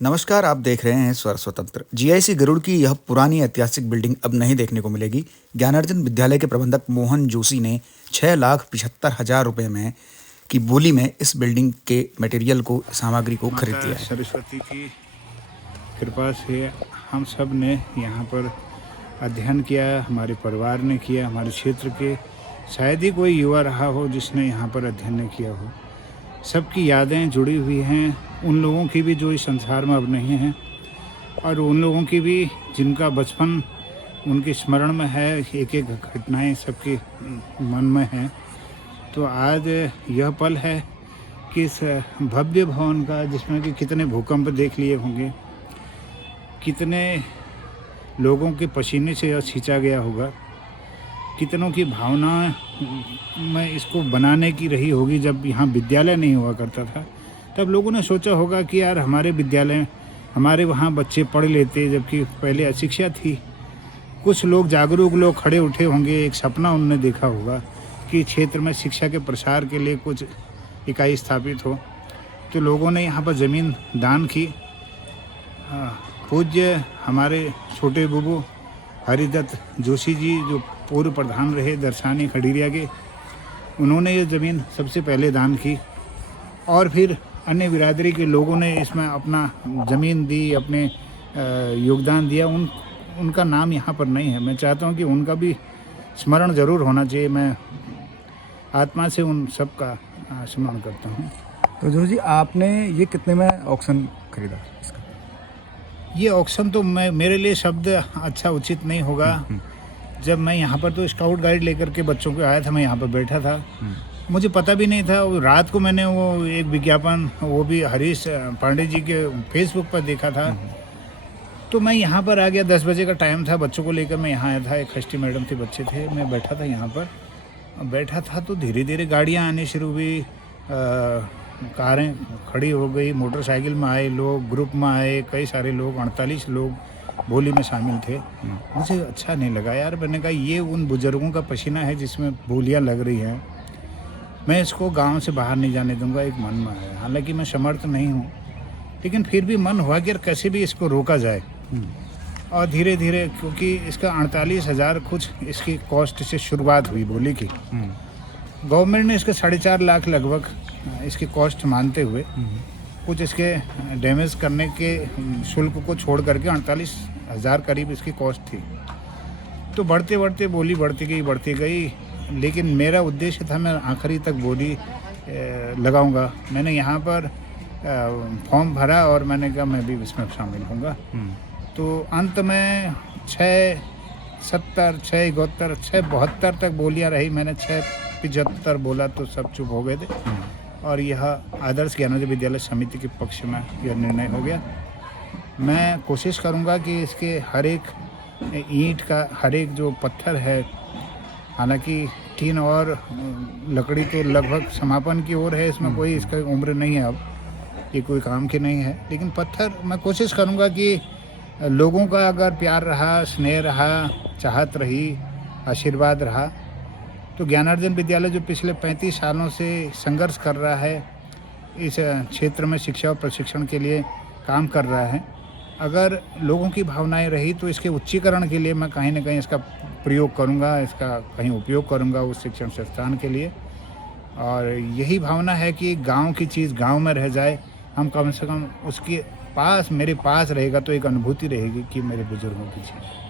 नमस्कार, आप देख रहे हैं स्वर स्वतंत्र। जीआईसी गरुड़ की यह पुरानी ऐतिहासिक बिल्डिंग अब नहीं देखने को मिलेगी। ज्ञानार्जन विद्यालय के प्रबंधक मोहन जोशी ने 6,75,000 रुपए में की बोली में इस बिल्डिंग के मटेरियल को सामग्री को खरीद लिया है। सरस्वती की कृपा से हम सब ने यहाँ पर अध्ययन किया, हमारे परिवार ने किया, हमारे क्षेत्र के शायद ही कोई युवा रहा हो जिसने यहाँ पर अध्ययन नहीं किया हो। सबकी यादें जुड़ी हुई हैं, उन लोगों की भी जो इस संसार में अब नहीं हैं और उन लोगों की भी जिनका बचपन उनके स्मरण में है। एक एक घटनाएं सबके मन में हैं। तो आज यह पल है कि इस भव्य भवन का, जिसमें कि कितने भूकंप देख लिए होंगे, कितने लोगों के पसीने से यह सींचा गया होगा, कितनों की भावना में इसको बनाने की रही होगी। जब यहाँ विद्यालय नहीं हुआ करता था तब लोगों ने सोचा होगा कि यार हमारे विद्यालय, हमारे वहाँ बच्चे पढ़ लेते, जबकि पहले अशिक्षा थी। कुछ लोग, जागरूक लोग खड़े उठे होंगे, एक सपना उन्होंने देखा होगा कि क्षेत्र में शिक्षा के प्रसार के लिए कुछ इकाई स्थापित हो। तो लोगों ने यहाँ पर ज़मीन दान की। पूज्य हमारे छोटे बुबू हरिदत्त जोशी जी, जो पूर्व प्रधान रहे दर्शनी खडीरिया के, उन्होंने ये ज़मीन सबसे पहले दान की और फिर अन्य बिरादरी के लोगों ने इसमें अपना ज़मीन दी, अपने योगदान दिया। उनका नाम यहाँ पर नहीं है। मैं चाहता हूँ कि उनका भी स्मरण ज़रूर होना चाहिए। मैं आत्मा से उन सब का स्मरण करता हूँ। तो जोशी जी, आपने ये कितने में ऑक्शन खरीदा इसका? ये ऑक्शन तो मेरे लिए शब्द अच्छा उचित नहीं होगा। जब मैं यहाँ पर तो स्काउट गाइड लेकर के बच्चों को आया था, मैं यहाँ पर बैठा था, मुझे पता भी नहीं था। रात को मैंने वो एक विज्ञापन, वो भी हरीश पांडे जी के फेसबुक पर देखा था। तो मैं यहाँ पर आ गया। 10 बजे का टाइम था, बच्चों को लेकर मैं यहाँ आया था। एक खष्टी मैडम थे, बच्चे थे, मैं बैठा था यहाँ पर। बैठा था तो धीरे धीरे गाड़ियाँ आनी शुरू हुई, कारें खड़ी हो गई, मोटरसाइकिल में आए लोग, ग्रुप में आए कई सारे लोग, 48 लोग बोली में शामिल थे। मुझे अच्छा नहीं लगा यार। मैंने कहा ये उन बुजुर्गों का पसीना है जिसमें बोलियां लग रही हैं। मैं इसको गांव से बाहर नहीं जाने दूंगा, एक मन में है। हालांकि मैं समर्थ नहीं हूं, लेकिन फिर भी मन हुआ कि कैसे भी इसको रोका जाए। और धीरे धीरे, क्योंकि इसका 48,000 कुछ इसकी कॉस्ट से शुरुआत हुई बोली की। गवर्नमेंट ने इसके 4.5 लाख लगभग इसकी कॉस्ट मानते हुए कुछ इसके डैमेज करने के शुल्क को छोड़ करके 48,000 करीब इसकी कॉस्ट थी। तो बढ़ते बढ़ते बोली बढ़ती गई। लेकिन मेरा उद्देश्य था मैं आखिरी तक बोली लगाऊंगा। मैंने यहाँ पर फॉर्म भरा और मैंने कहा मैं भी इसमें शामिल होऊंगा। तो अंत में 670, 671, 672 तक बोलियाँ रही। मैंने 675 बोला तो सब चुप हो गए थे और यह आदर्श ज्ञानार्जन विद्यालय समिति के पक्ष में यह निर्णय हो गया। मैं कोशिश करूंगा कि इसके हर एक ईंट का, हर एक जो पत्थर है, हालांकि टीन और लकड़ी तो लगभग समापन की ओर है, इसमें कोई इसका उम्र नहीं है, अब ये कोई काम की नहीं है, लेकिन पत्थर मैं कोशिश करूंगा कि लोगों का अगर प्यार रहा, स्नेह रहा, चाहत रही, आशीर्वाद रहा, तो ज्ञानार्जन विद्यालय जो पिछले 35 सालों से संघर्ष कर रहा है, इस क्षेत्र में शिक्षा और प्रशिक्षण के लिए काम कर रहा है, अगर लोगों की भावनाएं रही तो इसके उच्चीकरण के लिए मैं कहीं ना कहीं इसका प्रयोग करूंगा, इसका कहीं उपयोग करूंगा उस शिक्षण संस्थान के लिए। और यही भावना है कि गांव की चीज़ गांव में रह जाए। हम कम से कम उसके पास, मेरे पास रहेगा तो एक अनुभूति रहेगी कि मेरे बुजुर्गों की चीज़।